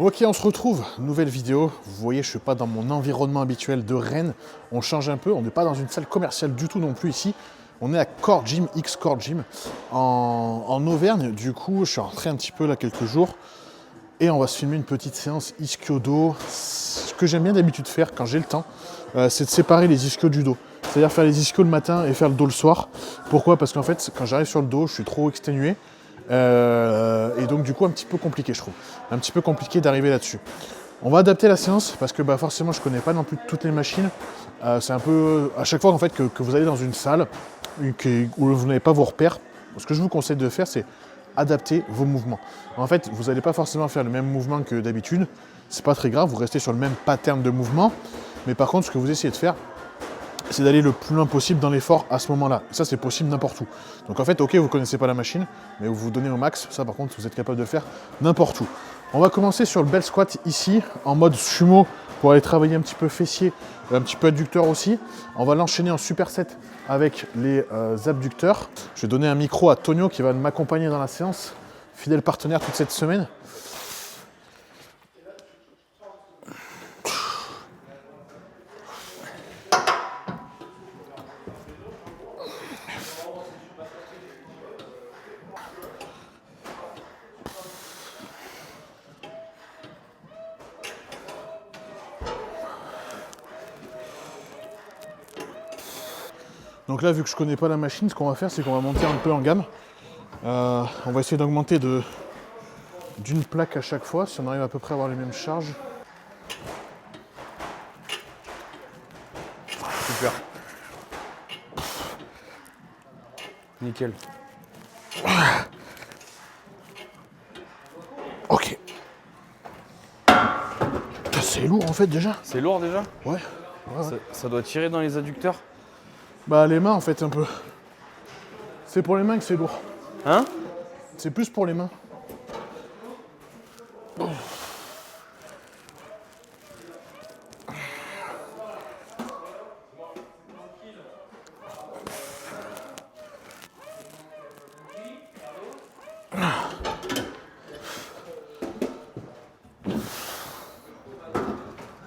Ok, on se retrouve, nouvelle vidéo. Vous voyez, je ne suis pas dans mon environnement habituel de Rennes. On change un peu, on n'est pas dans une salle commerciale du tout non plus ici. On est à Core Gym, X Core Gym, en Auvergne. Du coup, je suis rentré un petit peu là quelques jours. Et on va se filmer une petite séance ischio-dos. Ce que j'aime bien d'habitude faire quand j'ai le temps, c'est de séparer les ischios du dos. C'est-à-dire faire les ischios le matin et faire le dos le soir. Pourquoi? Parce qu'en fait, quand j'arrive sur le dos, je suis trop exténué. Et donc du coup un petit peu compliqué je trouve. Un petit peu compliqué d'arriver là-dessus. On va adapter la séance parce que forcément je connais pas non plus toutes les machines. C'est un peu à chaque fois en fait que vous allez dans une salle où vous n'avez pas vos repères. Ce que je vous conseille de faire c'est adapter vos mouvements. En fait vous n'allez pas forcément faire le même mouvement que d'habitude. C'est pas très grave, vous restez sur le même pattern de mouvement. Mais par contre ce que vous essayez de faire, c'est d'aller le plus loin possible dans l'effort à ce moment-là. Et ça, c'est possible n'importe où. Donc en fait, ok, vous ne connaissez pas la machine, mais vous vous donnez au max. Ça, par contre, vous êtes capable de le faire n'importe où. On va commencer sur le bell squat ici, en mode sumo, pour aller travailler un petit peu fessier, un petit peu adducteur aussi. On va l'enchaîner en superset avec les abducteurs. Je vais donner un micro à Tonio qui va m'accompagner dans la séance, fidèle partenaire toute cette semaine. Donc là, vu que je connais pas la machine, ce qu'on va faire, c'est qu'on va monter un peu en gamme. On va essayer d'augmenter d'une plaque à chaque fois, si on arrive à peu près à avoir les mêmes charges. Super. Nickel. Ok. C'est lourd en fait déjà. C'est lourd déjà? Ouais. Ça doit tirer dans les adducteurs? Les mains en fait un peu. C'est pour les mains que c'est lourd. Hein? C'est plus pour les mains.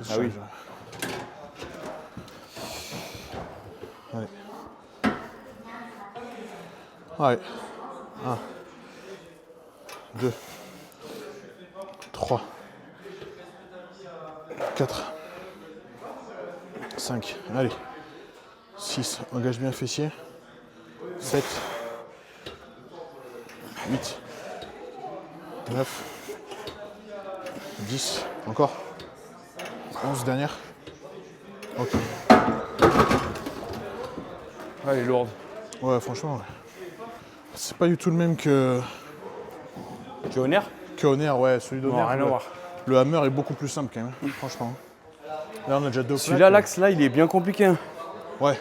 Ah oui. Allez. Allez. 1, 2, 3, 4, 5, allez. 6, engage bien le fessier. 7, 8, 9, 10, encore. 11 dernière. Ok. Ah, elle est lourde. Ouais, franchement, ouais. C'est pas du tout le même que Honor? Honor, ouais, celui Non, d'Honor. rien à voir. Le hammer est beaucoup plus simple quand même, franchement. Là, on a déjà deux Celui-là, plaques. l'axe, là, il est bien compliqué. Hein. Ouais.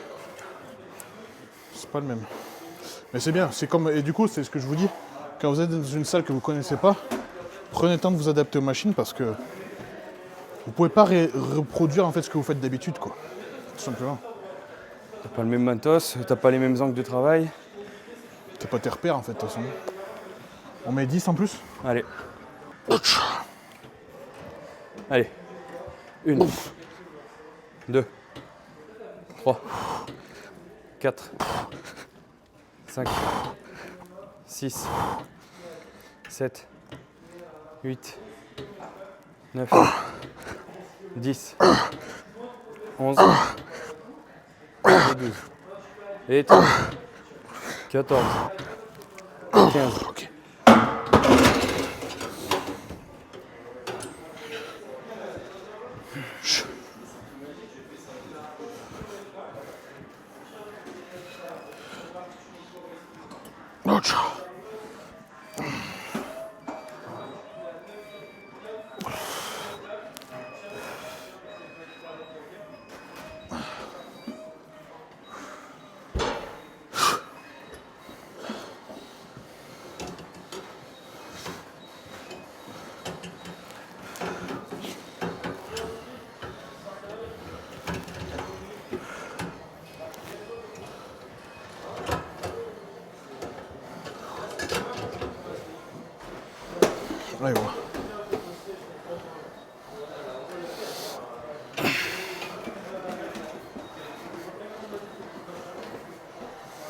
C'est pas le même. Mais c'est bien, c'est comme. Et du coup, c'est ce que je vous dis. Quand vous êtes dans une salle que vous connaissez pas, prenez le temps de vous adapter aux machines parce que vous pouvez pas reproduire en fait ce que vous faites d'habitude, quoi. Tout simplement. T'as pas le même matos, t'as pas les mêmes angles de travail. T'as pas tes repères en fait, de toute façon. On met 10 en plus. Allez. Allez. 1, 2, 3, 4, 5, 6, 7, 8, 9, 10, 11, et 12, et 13, 14, 15. Ok.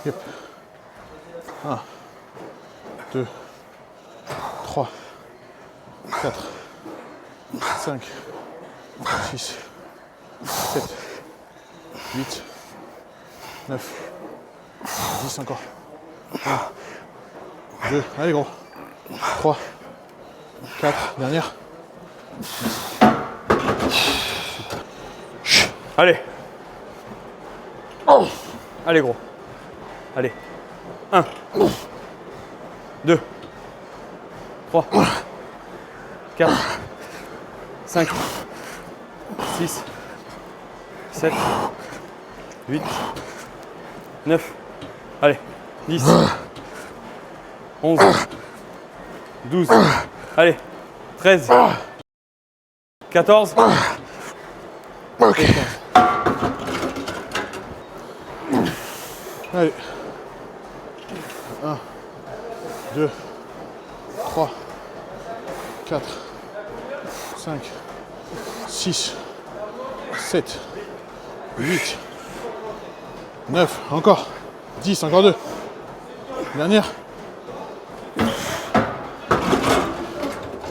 Yep. 1, 2, 3, 4, 5, 6, 7, 8, 9, 10 encore. 1, 2, allez gros. 3, 4, dernière. Allez. Allez gros. Allez. 1, 2, 3, 4, 5, 6, 7, 8, 9, allez, 10, 11, 12, allez, 13, 14, Ok. Allez. 1, 2, 3, 4, 5, 6, 7, 8, 9, encore. 10, encore 2. Dernière.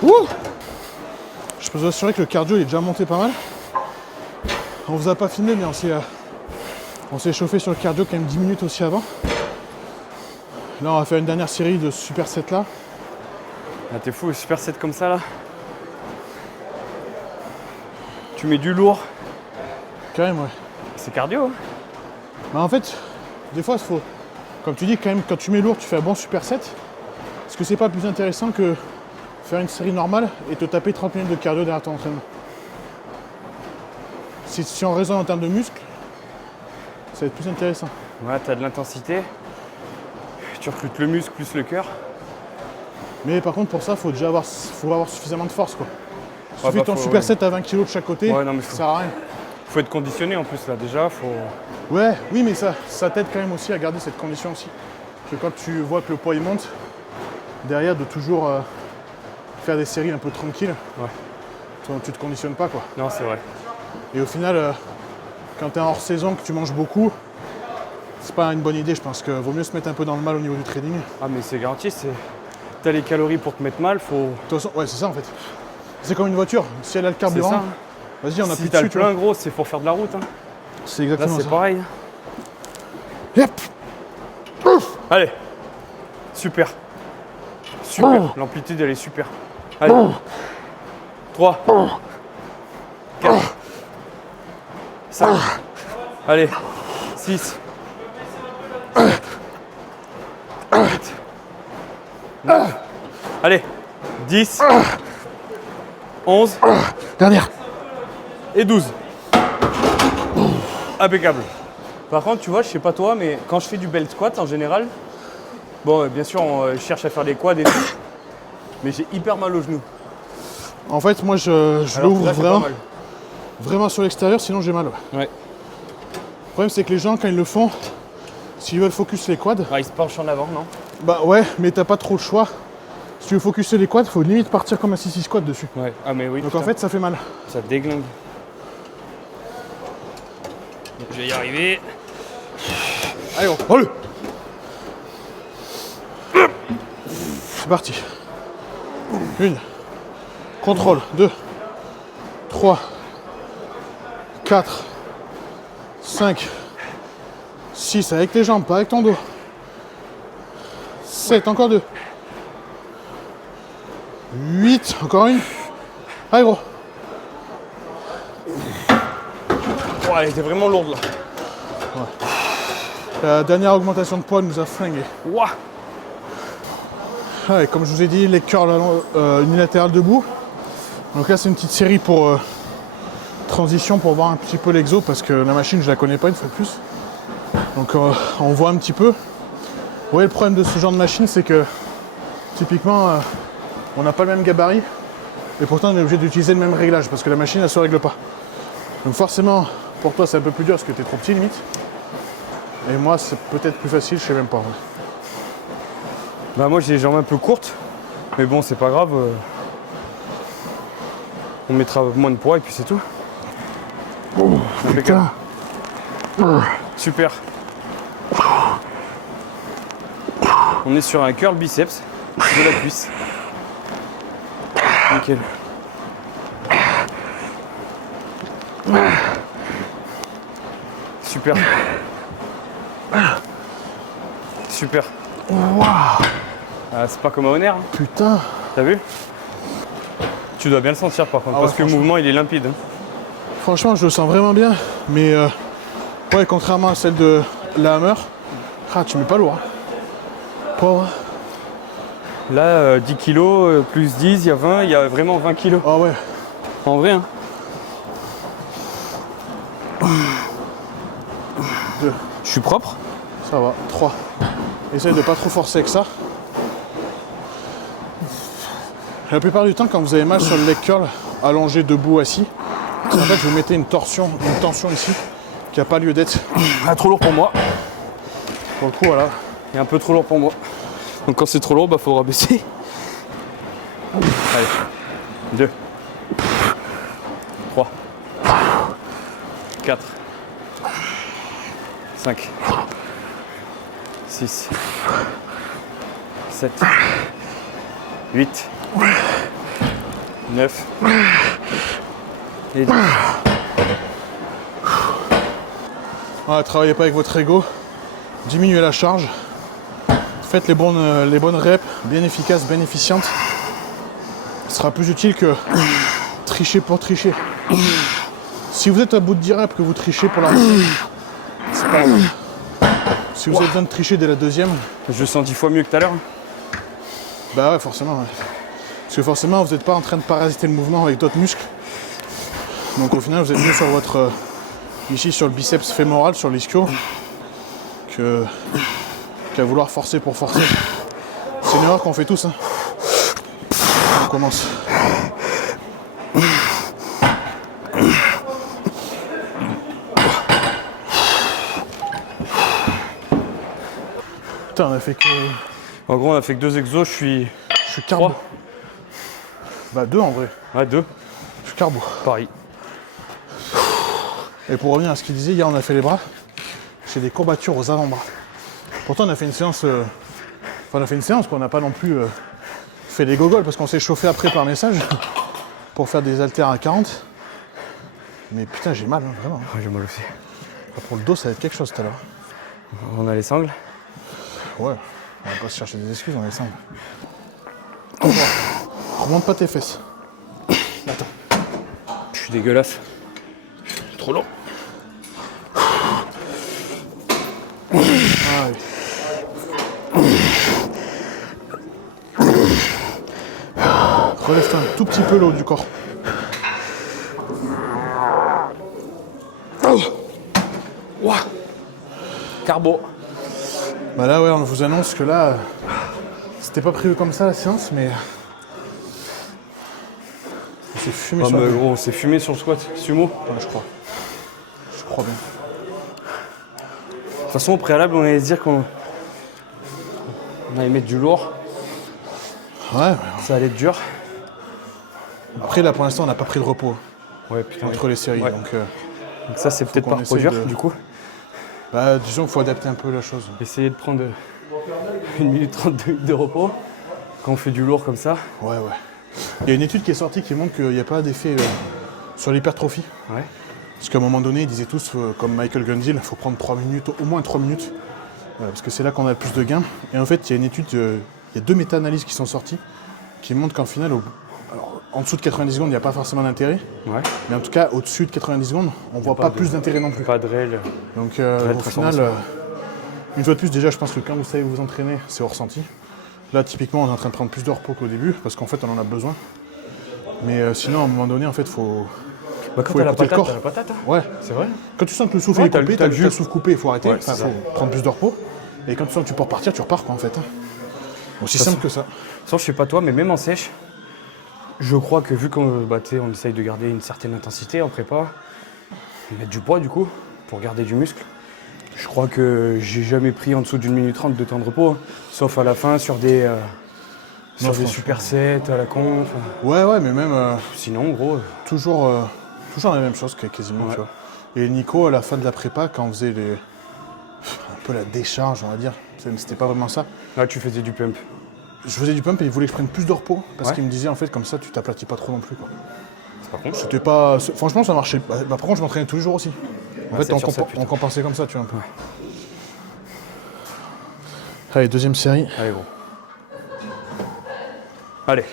Ouh! Je peux vous assurer que le cardio il est déjà monté pas mal. On vous a pas filmé, mais on s'est chauffé sur le cardio quand même 10 minutes aussi avant. Là, on va faire une dernière série de supersets là. Ah, t'es fou, super set comme ça là. Tu mets du lourd, Quand même, ouais. c'est cardio. Hein. Bah, en fait, des fois, il faut. Comme tu dis, quand même, quand tu mets lourd, tu fais un bon superset. Est-ce que c'est pas plus intéressant que faire une série normale et te taper 30 minutes de cardio derrière ton entraînement? Si on raisonne en termes de muscles, ça va être plus intéressant. Ouais, t'as de l'intensité, tu recrutes le muscle plus le cœur. Mais par contre, pour ça, faut avoir suffisamment de force, quoi. Si Ouais, tu fais bah, ton faut- superset à 20 kg de chaque côté, Ouais, non, mais ça faut- sert à rien. Faut être conditionné en plus là déjà, faut. Ouais, oui, mais ça t'aide quand même aussi à garder cette condition aussi. Que quand tu vois que le poids il monte, derrière de toujours faire des séries un peu tranquilles, Ouais. tu te conditionnes pas, quoi. Non, c'est vrai. Et au final, quand tu es en hors saison, que tu manges beaucoup, c'est pas une bonne idée. Je pense qu'il vaut mieux se mettre un peu dans le mal au niveau du training. Ah, mais c'est garanti, c'est. T'as les calories pour te mettre mal, faut. De toute façon, ouais, c'est ça en fait. C'est comme une voiture. Si elle a le C'est carburant, ça. Hein. vas-y, on Si appuie t'as le dessus. Tu vois. plein gros, c'est pour faire de la route. Hein. C'est Là, exactement c'est ça. pareil. Yep. Allez. Super. Super. L'amplitude, elle est super. Allez. 3. 4. 5. Allez. 6. 7. 8. 9. Allez. 10. 11. Dernière. Et 12. Impeccable. Par contre, tu vois, je sais pas toi, mais quand je fais du belt squat en général, bon, bien sûr, je cherche à faire des quads et tout, mais j'ai hyper mal aux genoux. En fait, moi, je Alors que l'ouvre là, c'est pas mal. vraiment sur l'extérieur, sinon j'ai mal. Ouais. Le problème, c'est que les gens, quand ils le font, s'ils veulent focus les quads, Ah, il se penche en avant, non? bah ouais, mais t'as pas trop le choix. Si tu veux focuser les quads, faut limite partir comme un 6-6 squat dessus. Ouais. Ah, mais oui. Donc putain, en fait, ça fait mal. ça déglingue. Je vais y arriver. Allez, allez. C'est parti. 1. Contrôle. 2. 3. 4. 5. 6 avec tes jambes, pas avec ton dos. 7, encore 2. 8, encore une. Allez gros. Oh, elle était vraiment lourde là. La dernière augmentation de poids nous a flingué. Ouah. Ouais, comme je vous ai dit, les curls unilatérales debout. Donc là, c'est une petite série pour transition pour voir un petit peu l'exo parce que la machine, je la connais pas une fois de plus. Donc on voit un petit peu. Ouais, le problème de ce genre de machine, c'est que typiquement, on n'a pas le même gabarit et pourtant on est obligé d'utiliser le même réglage parce que la machine, elle se règle pas. Donc forcément, pour toi, c'est un peu plus dur parce que tu es trop petit limite. Et moi, c'est peut-être plus facile, je sais même pas. Ouais. Bah, moi, j'ai les jambes un peu courtes, mais bon, c'est pas grave. On mettra moins de poids et puis c'est tout. Putain. Super. On est sur un curl biceps de la cuisse. Nickel. Super. Super. Waouh. Ah, c'est pas comme un honneur. Hein. Putain. T'as vu? Tu dois bien le sentir par contre, Ah ouais, parce que le mouvement il est limpide. Hein. Franchement, je le sens vraiment bien. Mais ouais, contrairement à celle de la Hammer, tu mets pas lourd. Hein. Pauvre. Là, 10 kg, plus 10, il y a 20, il y a vraiment 20 kg. Ah ouais. En vrai, hein. 2. Je suis propre. Ça va. 3. Essaye de pas trop forcer avec ça. La plupart du temps, quand vous avez mal sur le leg curl, allongé, debout, assis, en fait, vous mettez une tension ici qui n'a pas lieu d'être. Ah, trop lourd pour moi. Pour le coup, voilà. Il est un peu trop lourd pour moi. Donc quand c'est trop lourd, bah faut rabaisser. Allez. 2. 3. 4. 5. 6. 7. 8. 9. Et 10. Voilà, travaillez pas avec votre ego. Diminuez la charge. Faites les bonnes reps, bien efficaces, bien efficientes. Ce sera plus utile que tricher pour tricher. Si vous êtes à bout de 10 reps que vous trichez pour la deuxième, c'est pas grave. Si vous avez besoin de tricher dès la deuxième, Je sens 10 fois mieux que tout à l'heure. bah ouais, forcément. Ouais. Parce que forcément, vous n'êtes pas en train de parasiter le mouvement avec d'autres muscles. Donc au final, vous êtes mieux sur votre... ici, sur le biceps fémoral, sur l'ischio, qu'à vouloir forcer pour forcer. C'est une erreur qu'on fait tous. Hein. On commence. Putain, on a fait que... En gros, on a fait que 2 exos, je suis carbo. 3. Bah 2 en vrai. Ouais, 2. Je suis carbo. Pareil. Et pour revenir à ce qu'il disait, hier on a fait les bras. J'ai des courbatures aux avant-bras. Pourtant on a fait une séance... Enfin on a fait une séance qu'on n'a pas non plus fait des gogoles parce qu'on s'est chauffé après par message pour faire des haltères à 40. Mais putain j'ai mal, hein, vraiment. Ouais, j'ai mal aussi. Pour le dos ça va être quelque chose tout à l'heure. On a les sangles. Ouais, on va pas se chercher des excuses, on est simple. Remonte pas tes fesses. Attends. Je suis dégueulasse. Trop long. Ah, oui. Relève-toi un tout petit peu le haut du corps. Ouah. Carbo. Bah là ouais, on vous annonce que là, c'était pas prévu comme ça la séance, mais on s'est fumé Ah sur mais le... gros, c'est fumé sur le squat sumo. Ouais, je crois. Je crois bien. De toute façon, au préalable, on allait se dire qu'on allait mettre du lourd. Ouais, Ça allait être dur. après là pour l'instant on n'a pas pris de repos Ouais, putain. entre les séries, Ouais. donc Donc ça, c'est peut-être qu'on pas reproduire, essaye de- du coup. bah, disons qu'il faut adapter un peu la chose. Essayer de prendre 1 minute 30 de repos quand on fait du lourd comme ça. Ouais, ouais. Il y a une étude qui est sortie qui montre qu'il n'y a pas d'effet sur l'hypertrophie. Ouais. Parce qu'à un moment donné, ils disaient tous, comme Michael Gundil, il faut prendre 3 minutes, au moins 3 minutes, parce que c'est là qu'on a le plus de gains. Et en fait, il y a une étude, il y a 2 méta-analyses qui sont sorties, qui montrent qu'en final, alors, en dessous de 90 secondes, il n'y a pas forcément d'intérêt. Ouais. Mais en tout cas, au-dessus de 90 secondes, on ne voit pas plus d'intérêt non plus. Pas de réel. Donc Très au final, transformation. une fois de plus, déjà, je pense que quand vous savez vous entraîner, c'est au ressenti. Là, typiquement, on est en train de prendre plus de repos qu'au début, parce qu'en fait, on en a besoin. Mais sinon, à un moment donné, en fait, faut... Bah, quand Faut t'as la écouter le patate, corps. t'as la patate. Hein. Ouais. C'est vrai. Quand tu sens que le souffle Ouais, est t'as le- coupé, t'as t'as le le jus. souffle coupé, il faut arrêter. Ouais, Enfin, c'est faut ça. prendre plus de repos. Et quand tu sens que tu peux repartir, tu repars, quoi, en fait. Hein. Aussi simple que ça. Sans, je sais pas toi, mais même en sèche, je crois que vu qu'on on essaye de garder une certaine intensité en prépa, mettre du poids du coup, pour garder du muscle, je crois que j'ai jamais pris en dessous d'1 minute 30 de temps de repos, hein. Sauf à la fin sur des franchement. supersets à la con. Enfin, Ouais, mais même sinon, gros, toujours la même chose quasiment, Ouais. tu vois. Et Nico, à la fin de la prépa, quand on faisait un peu la décharge, on va dire. C'était pas vraiment ça. Là, tu faisais du pump. Je faisais du pump et il voulait que je prenne plus de repos parce Ouais. qu'il me disait en fait comme ça tu t'aplatis pas trop non plus quoi. Par contre, C'était pas. Franchement ça marchait. Par contre je m'entraînais tous les jours aussi. En fait 7 sur 7, putain. on compensait comme ça tu vois un peu. Allez, deuxième série. allez, gros. Allez.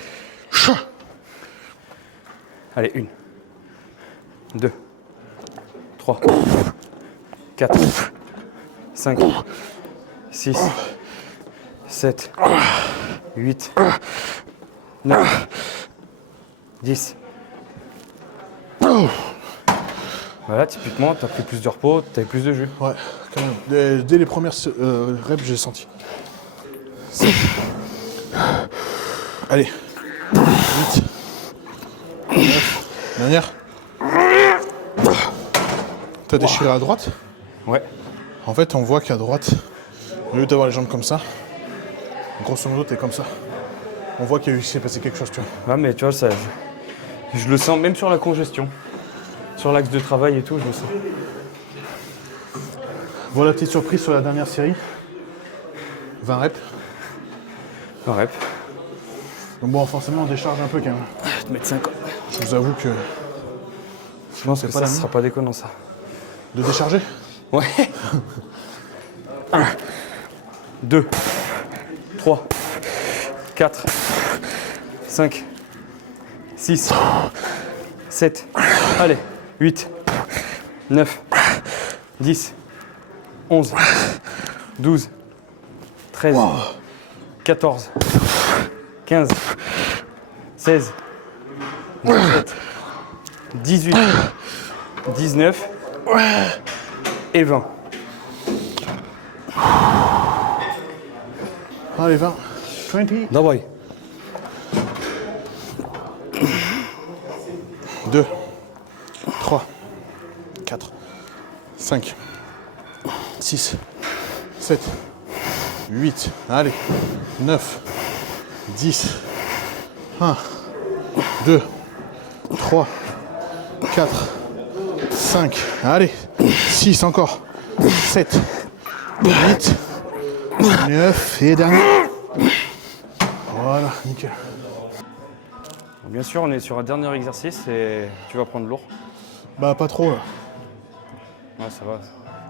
Allez, 1, 2, 3, 4, 5, 6, 7, 8, 9, 10. Voilà, typiquement, tu as pris plus de repos, tu avais plus de jus. Ouais, quand même. Dès les premières reps j'ai senti. 7. Allez. 8. 9. Dernière. T'as déchiré à droite. Ouais. En fait, on voit qu'à droite, au lieu d'avoir les jambes comme ça, grosso modo, t'es comme ça. On voit qu'il s'est passé quelque chose, tu vois. Ouais, mais tu vois, ça, je le sens même sur la congestion. Sur l'axe de travail et tout, je le sens. Voilà, petite surprise sur la dernière série. 20 reps. Un rep. Donc bon, forcément, on décharge un peu quand même. Je vais te mettre 5 ans. Je vous avoue que Je pense que pas ça la sera pas déconnant, ça. de décharger, Ouais. 1, 2, 3, 4, 5, 6, 7, allez, 8, 9, 10, 11, 12, 13, 14, 15, 16, 17, 18, 19 et 20. allez, 20. 20. Давай. 2, 3, 4, 5, 6, 7, 8, allez, 9, 10, 1, 2, 3, 4, 5, allez, 6 encore, 7, 8, 9 et dernier. Voilà, nickel. Bien sûr, on est sur un dernier exercice et tu vas prendre lourd. Bah pas trop là. Ouais, ça va.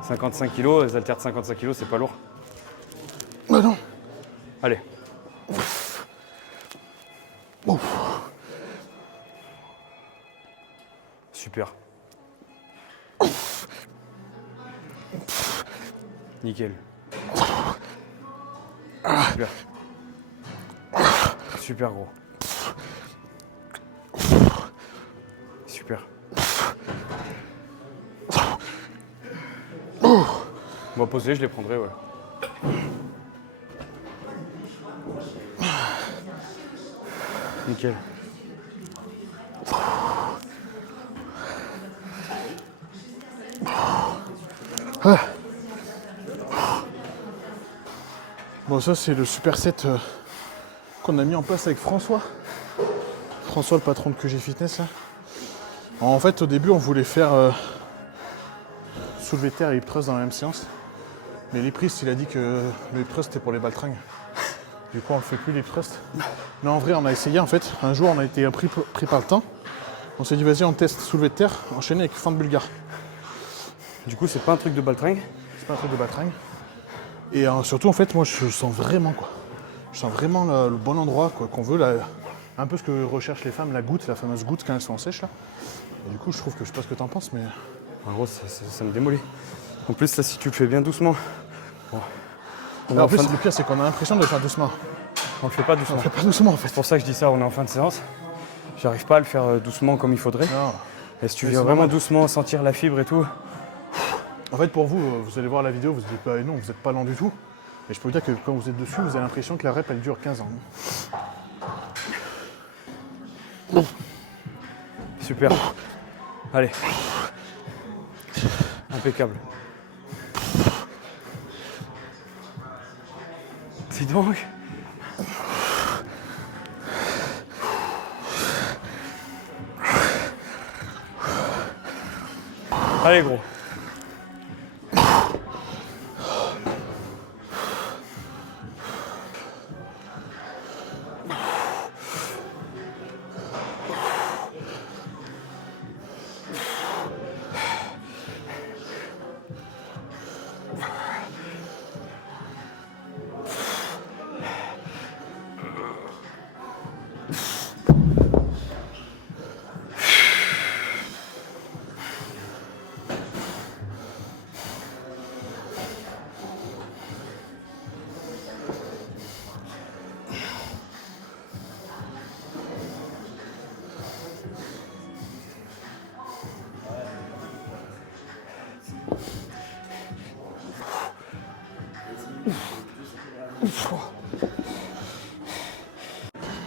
55 kg, les haltères de 55 kg, c'est pas lourd. Bah non. Allez. Ouf. Super. Nickel. Super. Super gros. Super. On va poser, je les prendrai, ouais. Nickel. Bon, ça c'est le superset qu'on a mis en place avec François. François, le patron de QG Fitness là. En fait, au début, on voulait faire soulevé de terre et hip thrust dans la même séance. Mais l'hip thrust, il a dit que le hip thrust c'était pour les baltringues. Du coup, on ne fait plus l'hip thrust. Mais en vrai, on a essayé en fait. Un jour, on a été pris par le temps. On s'est dit, vas-y, on teste soulevé de terre, enchaîné avec fente bulgare. Du coup, c'est pas un truc de baltringue. C'est pas un truc de baltringue. Et surtout, en fait, moi, je sens vraiment quoi. Je sens vraiment le bon endroit quoi, qu'on veut. Un peu ce que recherchent les femmes, la goutte, la fameuse goutte quand elles sont en sèche là. Et du coup, je trouve que je sais pas ce que t'en penses, mais. En gros, ça me démolit. En plus, là, si tu le fais bien doucement. Bon. En plus, le pire, c'est qu'on a l'impression de le faire doucement. On le fait pas doucement. On le fait pas doucement en fait. C'est pour ça que je dis ça, on est en fin de séance. J'arrive pas à le faire doucement comme il faudrait. Non. Et si tu Mais viens c'est vraiment normal. doucement sentir la fibre et tout, En fait, pour vous, vous allez voir la vidéo, vous vous dites, bah non, vous n'êtes pas lent du tout. Et je peux vous dire que quand vous êtes dessus, vous avez l'impression que la rep, elle dure 15 ans. super. Allez. Impeccable. Dis donc. Allez gros.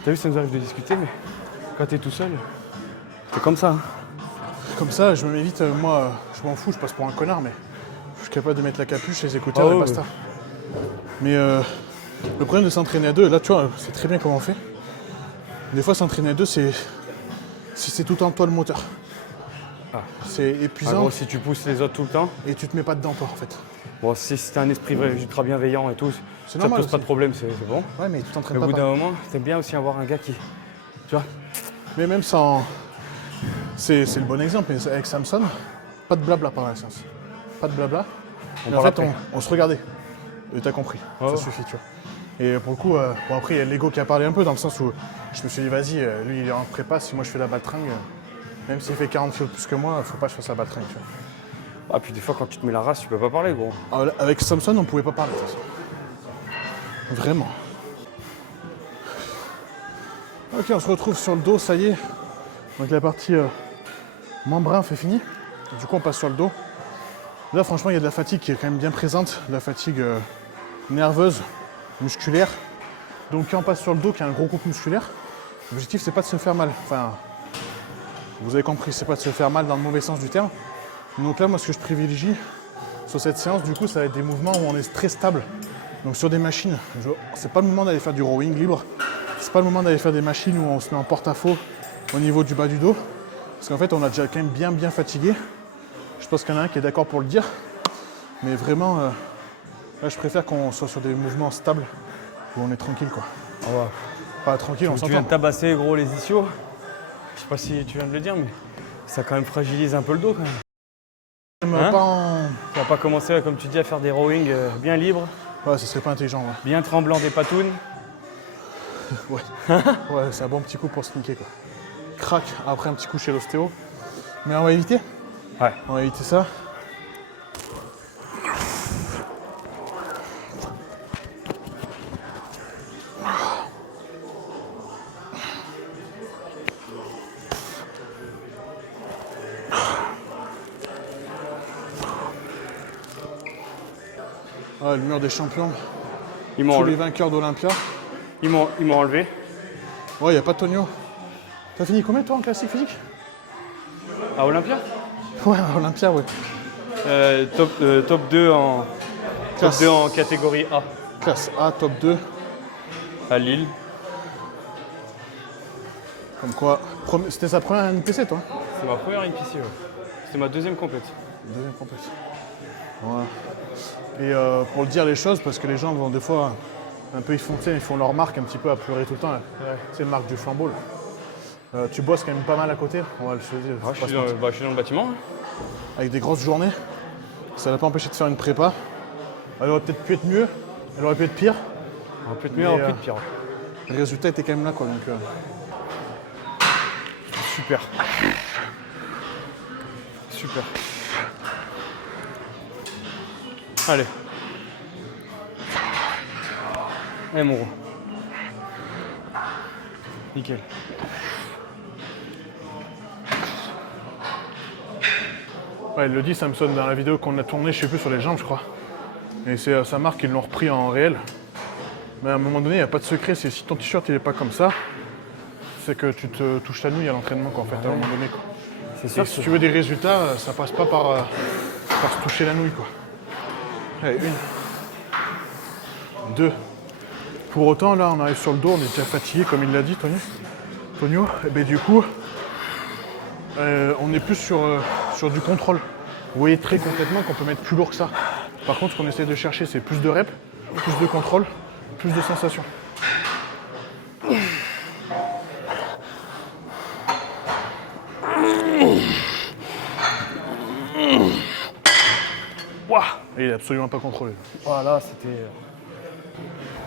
T'as vu, ça nous arrive de discuter, mais quand t'es tout seul, c'est comme ça. Hein. Comme ça, je me mets vite, moi, je m'en fous, je passe pour un connard, mais je suis capable de mettre la capuche, les écouteurs et basta. Mais le problème de s'entraîner à deux, là tu vois, c'est très bien comment on fait. Des fois, s'entraîner à deux, c'est tout en toi le moteur. Ah. C'est épuisant. Ah, gros, si tu pousses les autres tout le temps. Et tu te mets pas dedans, toi, en fait. Bon, si t'as un esprit ultra bienveillant et tout, ça te pose pas de problème, c'est bon. Ouais, mais tu t'entraînes pas. Au bout d'un moment, t'aimes bien aussi avoir un gars qui. Tu vois. Mais même sans. C'est le bon exemple, mais avec Samson, pas de blabla pendant la séance. Pas de blabla. En fait, on se regardait. Et t'as compris, ça suffit, tu vois. Et pour le coup, bon après, il y a l'ego qui a parlé un peu, dans le sens où je me suis dit, vas-y, lui il est en prépa, si moi je fais la baltringue, même s'il fait 40 kilos plus que moi, faut pas que je fasse la baltringue, tu vois. Ah, puis des fois, quand tu te mets la race, tu peux pas parler, gros. Alors, avec Samson, on pouvait pas parler, de toute façon. Vraiment. Ok, on se retrouve sur le dos, ça y est. Donc la partie membrane fait fini. Du coup, on passe sur le dos. Là, franchement, il y a de la fatigue qui est quand même bien présente, de la fatigue nerveuse, musculaire. Donc quand on passe sur le dos, qui a un gros groupe musculaire, l'objectif, c'est pas de se faire mal. Enfin, vous avez compris, c'est pas de se faire mal dans le mauvais sens du terme. Donc là, moi, ce que je privilégie sur cette séance, du coup, ça va être des mouvements où on est très stable. Donc sur des machines, c'est pas le moment d'aller faire du rowing libre. C'est pas le moment d'aller faire des machines où on se met en porte-à-faux au niveau du bas du dos. Parce qu'en fait, on a déjà quand même bien fatigué. Je pense qu'il y en a un qui est d'accord pour le dire. Mais vraiment, là, je préfère qu'on soit sur des mouvements stables où on est tranquille, quoi. Ah ouais. Pas tranquille, on s'entend. Tu viens de tabasser, gros, les ischios. Je sais pas si tu viens de le dire, mais ça quand même fragilise un peu le dos, quand même. Hein Tu vas pas commencer, comme tu dis, à faire des rowing bien libres. Ouais, ce serait pas intelligent, ouais. Bien tremblant des patounes. Ouais. Ouais, c'est un bon petit coup pour se niquer, quoi. Crac, après un petit coup chez l'ostéo. Mais on va éviter. Ouais. On va éviter ça. Ah, le mur des champions. Tous les vainqueurs d'Olympia. Ils m'ont enlevé. Ouais, y a pas de Tonio. T'as fini combien toi en classique physique? À Olympia? Ouais, à Olympia, ouais. Top 2 en Classe. Top 2 en catégorie A. Classe A, top 2. À Lille. Comme quoi, c'était sa première NPC, toi? C'est ma première NPC, ouais. C'est ma deuxième complète. Deuxième complète. Ouais. Et pour le dire les choses, parce que les gens vont des fois un peu ils font leur marque un petit peu à pleurer tout le temps. Ouais. C'est le marque du flambeau, là. Tu bosses quand même pas mal à côté, on va le se dire. Je suis dans le bâtiment. Hein. Avec des grosses journées. Ça n'a pas empêché de faire une prépa. Elle aurait peut-être pu être mieux, elle aurait pu être pire. Un peu de mieux, un peu de pire. Le résultat était quand même là, quoi. Donc, Super. Super. Allez. Allez, mon gros. Nickel. ouais, il le dit, Samson, dans la vidéo qu'on a tournée, je sais plus, sur les jambes, je crois. Et c'est sa marque, ils l'ont repris en réel. Mais à un moment donné, il n'y a pas de secret, c'est si ton t-shirt il est pas comme ça, c'est que tu te touches ta nouille à l'entraînement, quoi, en fait, à un moment donné, quoi. C'est sûr. Et si tu veux des résultats, ça passe pas par se toucher la nouille, quoi. Allez, 1. 2. Pour autant, là, on arrive sur le dos, on est déjà fatigué, comme il l'a dit, Tonio. Et ben, du coup, on est plus sur du contrôle. Vous voyez très concrètement qu'on peut mettre plus lourd que ça. Par contre, ce qu'on essaie de chercher, c'est plus de reps, plus de contrôle, plus de sensations. Waouh! Et il est absolument pas contrôlé. Voilà, c'était.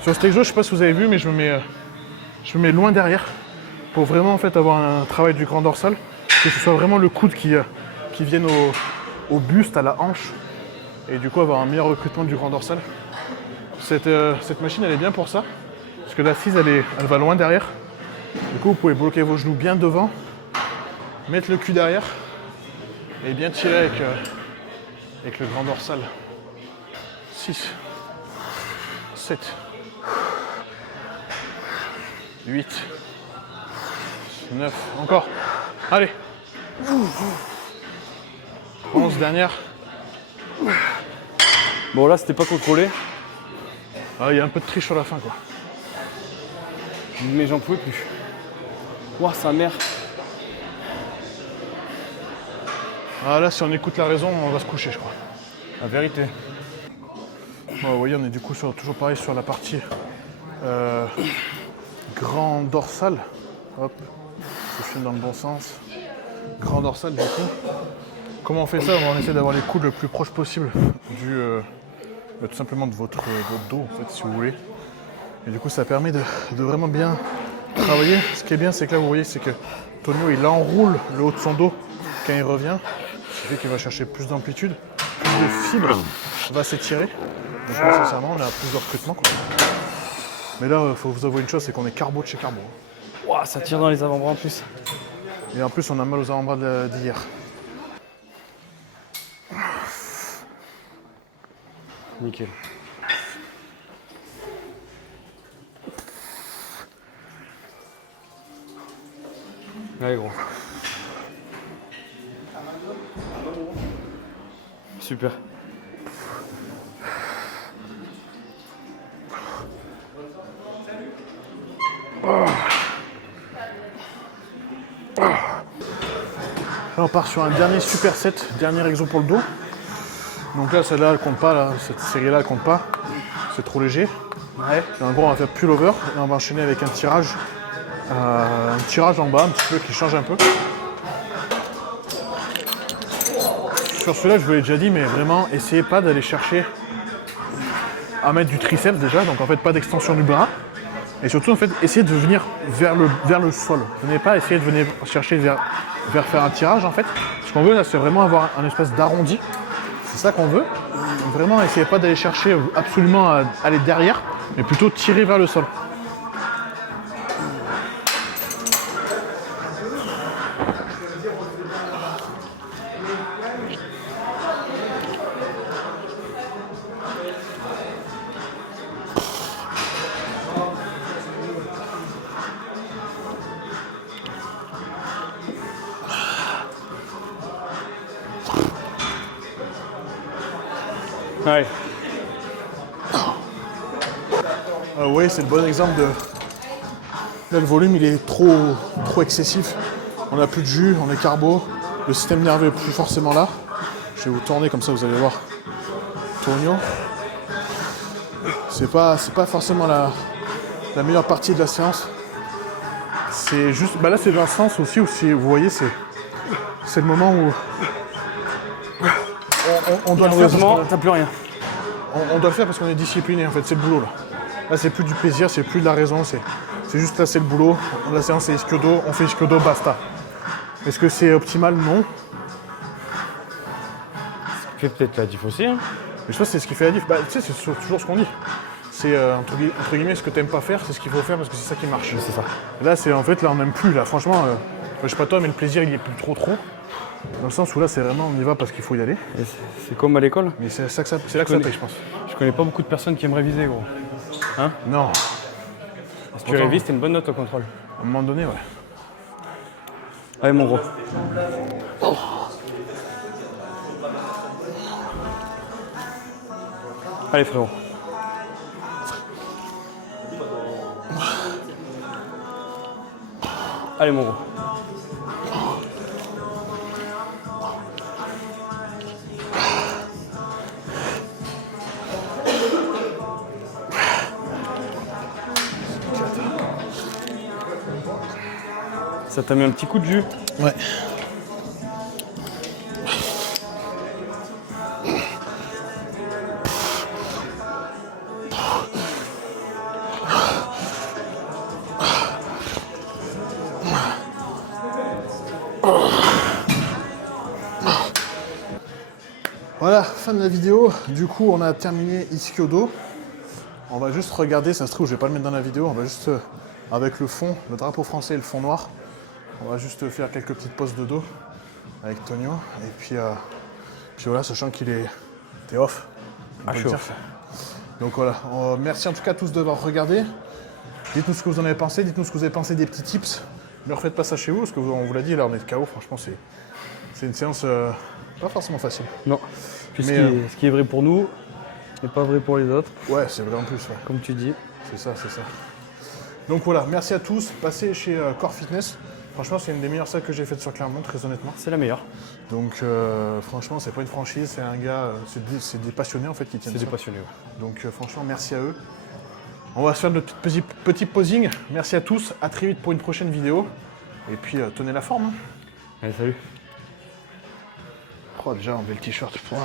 Sur cet exo, je sais pas si vous avez vu, mais je me mets loin derrière pour vraiment en fait avoir un travail du grand dorsal, que ce soit vraiment le coude qui vienne au buste, à la hanche, et du coup avoir un meilleur recrutement du grand dorsal. Cette machine, elle est bien pour ça, parce que l'assise, elle va loin derrière. Du coup, vous pouvez bloquer vos genoux bien devant, mettre le cul derrière, et bien tirer avec le grand dorsal. 6, 7, 8, 9, encore. Allez. 11, dernière. Bon, là, c'était pas contrôlé, Ah, il y a un peu de triche sur la fin, quoi. mais j'en pouvais plus. Ouah, sa mère. Ah, là, si on écoute la raison, on va se coucher, je crois. La vérité. Bon, vous voyez, on est du coup toujours pareil sur la partie grand dorsal. Hop, je filme dans le bon sens. Grand dorsal, du coup. Comment on fait ça? On essaie d'avoir les coudes le plus proche possible tout simplement de votre dos, en fait, si vous voulez. Et du coup, ça permet de vraiment bien travailler. Ce qui est bien, c'est que là, vous voyez, c'est que Tonio, il enroule le haut de son dos quand il revient. Ce qui fait qu'il va chercher plus d'amplitude, plus de fibres va s'étirer. Donc nécessairement, on a plus de recrutement, quoi. Mais là, il faut vous avouer une chose, c'est qu'on est carbo de chez carbo. Ouah, ça tire dans les avant-bras en plus. Et en plus, on a mal aux avant-bras d'hier. Nickel. Allez, gros. Super. Là, on part sur un dernier superset, dernier exo pour le dos. Donc là, celle-là, elle compte pas, là. Cette série-là, elle compte pas. C'est trop léger. Ouais. Et en gros, on va faire pull-over et on va enchaîner avec un tirage en bas, un petit peu, qui change un peu. Sur celui-là, je vous l'ai déjà dit, mais vraiment, essayez pas d'aller chercher à mettre du triceps déjà, donc en fait, pas d'extension du bras. Et surtout, en fait, essayez de venir vers le sol. Venez pas essayer de venir chercher vers faire un tirage, en fait. Ce qu'on veut, là, c'est vraiment avoir un espèce d'arrondi. C'est ça qu'on veut. Donc, vraiment, essayez pas d'aller chercher absolument à aller derrière, mais plutôt tirer vers le sol. Ouais. Vous voyez, c'est le bon exemple de... Là, le volume, il est trop excessif. On n'a plus de jus, on est carbo. Le système nerveux n'est plus forcément là. Je vais vous tourner comme ça, vous allez voir. Tonio. C'est pas forcément la meilleure partie de la séance. C'est juste... Bah là, c'est dans le sens aussi où, si vous voyez, c'est le moment où... On doit le faire parce Malheureusement, t'as plus rien. on doit le faire parce qu'on est discipliné, en fait, c'est le boulot, là. Là, c'est plus du plaisir, c'est plus de la raison, c'est juste là, c'est le boulot. La séance, c'est ischio-dos, on fait ischio-dos, basta. Est-ce que c'est optimal? Non. Tu fais peut-être la diff aussi, hein. Mais je pense que c'est ce qui fait la diff. Bah, tu sais, c'est toujours ce qu'on dit. C'est, entre guillemets, ce que t'aimes pas faire, c'est ce qu'il faut faire parce que c'est ça qui marche. C'est ça. Là, c'est en fait, là, on n'aime plus, là. Franchement, je sais pas toi, mais le plaisir, il est plus trop. Dans le sens où là, c'est vraiment, on y va parce qu'il faut y aller. Et c'est comme à l'école. Mais c'est là que ça paye, je pense. Je connais pas beaucoup de personnes qui aiment réviser, gros. Hein? Non. Si tu révises, t'as une bonne note au contrôle. À un moment donné, ouais. Allez, mon gros. Allez, frérot. Allez, mon gros. Ça t'a mis un petit coup de jus. Ouais. Voilà, fin de la vidéo. Du coup, on a terminé ischio-dos. On va juste regarder, ça se trouve, je vais pas le mettre dans la vidéo, on va juste, avec le fond, le drapeau français et le fond noir, on va juste faire quelques petites poses de dos avec Tonio. Et puis voilà, sachant qu'il est off. on peut le dire. Off. Donc voilà, merci en tout cas à tous d'avoir regardé. Dites-nous ce que vous en avez pensé, dites-nous ce que vous avez pensé des petits tips. Ne refaites pas ça chez vous, parce que on vous l'a dit, là on est de KO, franchement c'est une séance pas forcément facile. Non. Puis Mais, ce qui est vrai pour nous n'est pas vrai pour les autres, Ouais, c'est vrai en plus, ouais. comme tu dis. C'est ça. Donc voilà, merci à tous, passez chez Core Fitness. Franchement, c'est une des meilleures salles que j'ai faites sur Clermont, très honnêtement. C'est la meilleure. Donc franchement, c'est pas une franchise, c'est un gars, c'est des passionnés en fait qui tiennent C'est des ça. passionnés. Ouais. Donc franchement, merci à eux. On va se faire notre petit posing. Merci à tous, à très vite pour une prochaine vidéo. Et puis tenez la forme. Hein. Allez, salut. Oh déjà, on met le t-shirt. Ouah.